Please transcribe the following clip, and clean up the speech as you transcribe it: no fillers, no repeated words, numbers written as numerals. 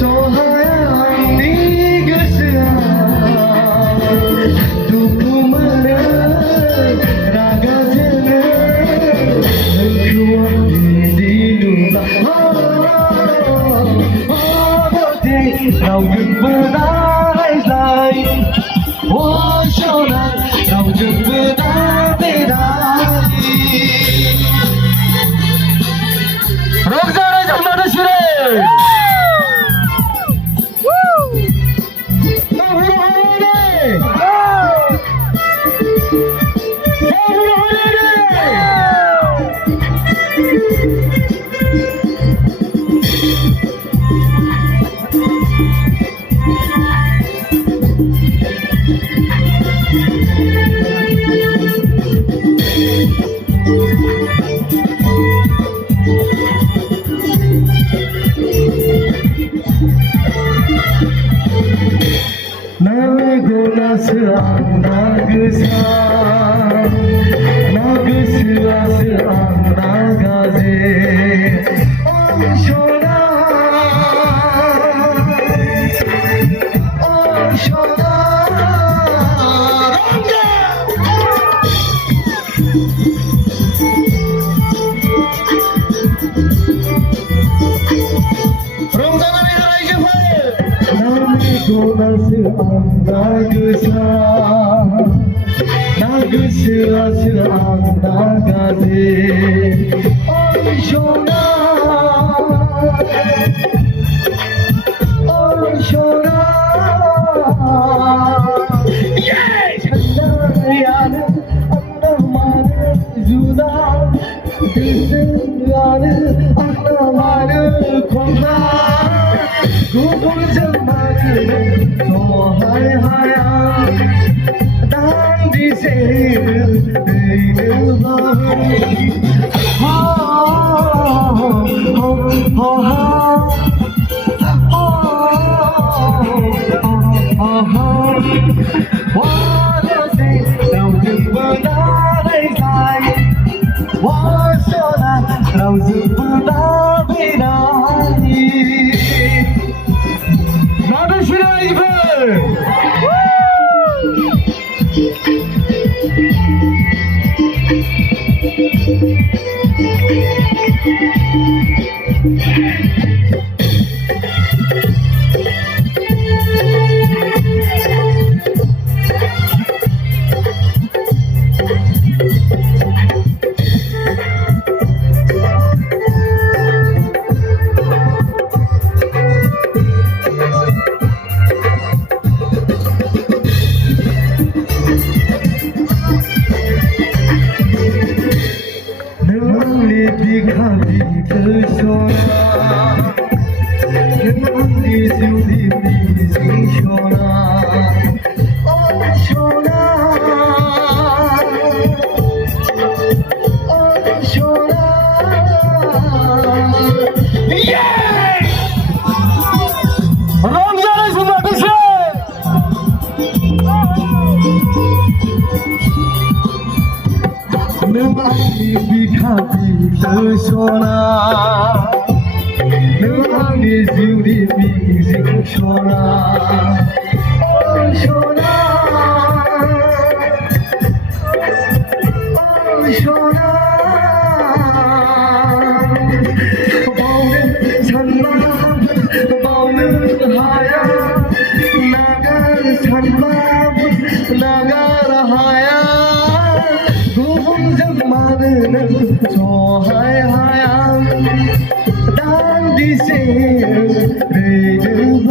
सहाय आंनि गोसोआ दुखु मोनो रागा जोङो नोंखौ आं बिदि नुब्ला रावजोंबो दारायज्लाय सना रावजोंबो दाबेराय रंजानाय जमानो सुरे आंना गोसोआसो आंना गाजे सना सना रंजानानै रायजोफोर आंना गोसोआसो आंना गाजे सना सना साननायानो आंना मानो जुदा गोसोआनो आंना मानो खंख्ला गुबुनजों मानो सहाय हाया दान्दिसे दैनो वादसे रावजोंबो दारायज्लाय सना रावजोंबो दाबेराय मानो सुरायफोर सना नों आंनि जिउनि मिजिं सना सना सना बावनो सानब्लाबो बावनो हाया नागार सानब्लाबो नागार हाया गुबुनजों मानो नों सहाय हाया दान्दिसे दैनो